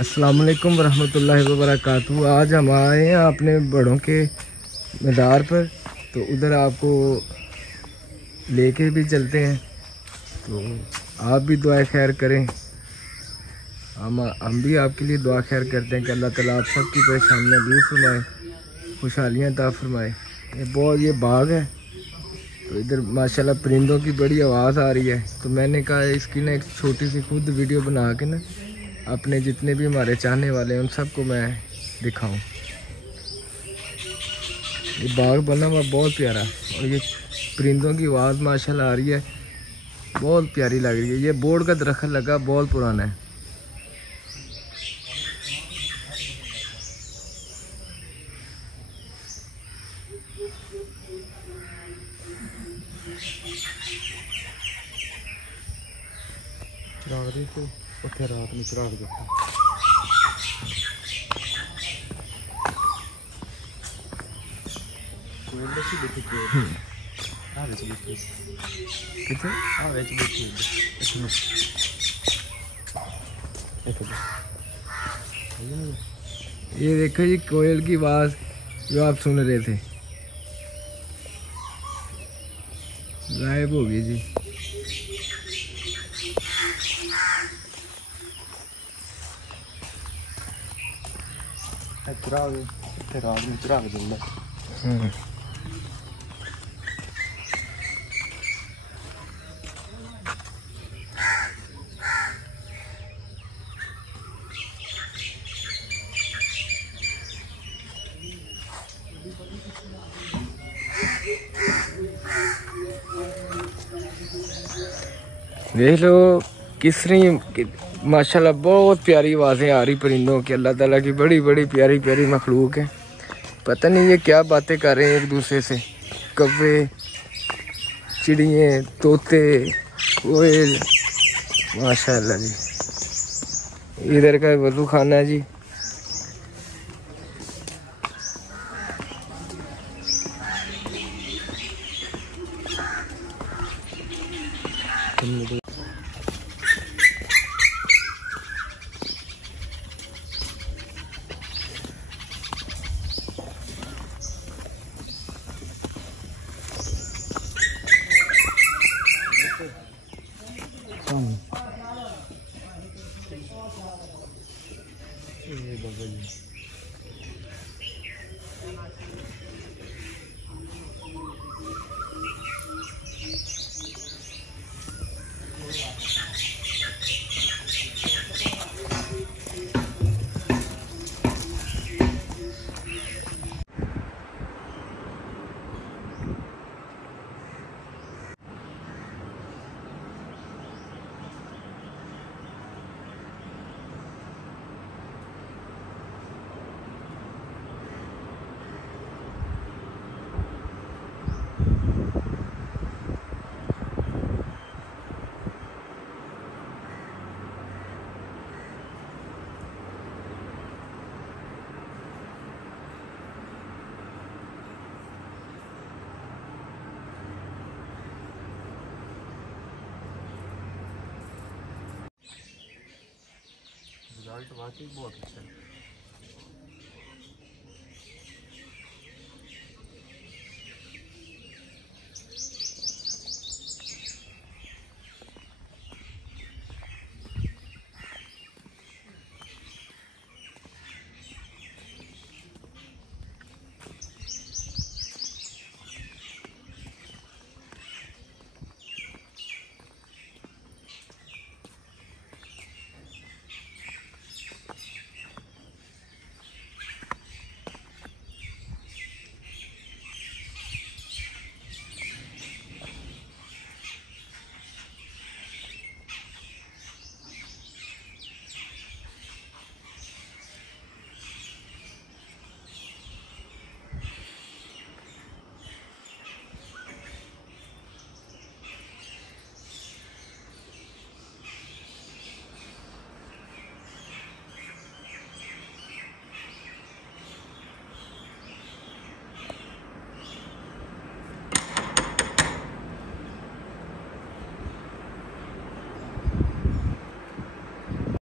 अस्सलाम वालेकुम रहमतुल्लाहि व बरकातहू। आज हम आए हैं अपने बड़ों के मज़ार पर, तो उधर आपको लेके भी चलते हैं। तो आप भी दुआ खैर करें, हम भी आपके लिए दुआ खैर करते हैं कि अल्लाह ताला आप सब की परेशानियाँ दूर फरमाए, खुशहालियाँ अता फरमाए। ये बाग है, तो इधर माशाल्लाह परिंदों की बड़ी आवाज़ आ रही है। तो मैंने कहा इसकी ना एक छोटी सी खुद वीडियो बना के ना अपने जितने भी हमारे चाहने वाले हैं उन सबको मैं दिखाऊं। ये बाग बना हुआ बहुत प्यारा, और ये परिंदों की आवाज़ माशाल्लाह आ रही है, बहुत प्यारी लग रही है। ये बोर्ड का दरख्त लगा बहुत पुराना है। चिराग तो उत्थे रात में चिराग देखा। ये देखो जी कोयल की आवाज़ जो आप सुन रहे थे गायब हो गई जी। चिराग रात में चिराग जलता। देख लो किसरी माशाल्लाह बहुत प्यारी आवाज़ें आ रही परिंदों की। अल्लाह ताला की बड़ी बड़ी प्यारी प्यारी मखलूक है। पता नहीं ये क्या बातें कर रहे हैं एक दूसरे से। कौवे, चिड़िए, तोते, कोयल, माशाल्लाह जी। इधर का वज़ू खाना है जी। रिजल्ट वाकई बहुत अच्छा है।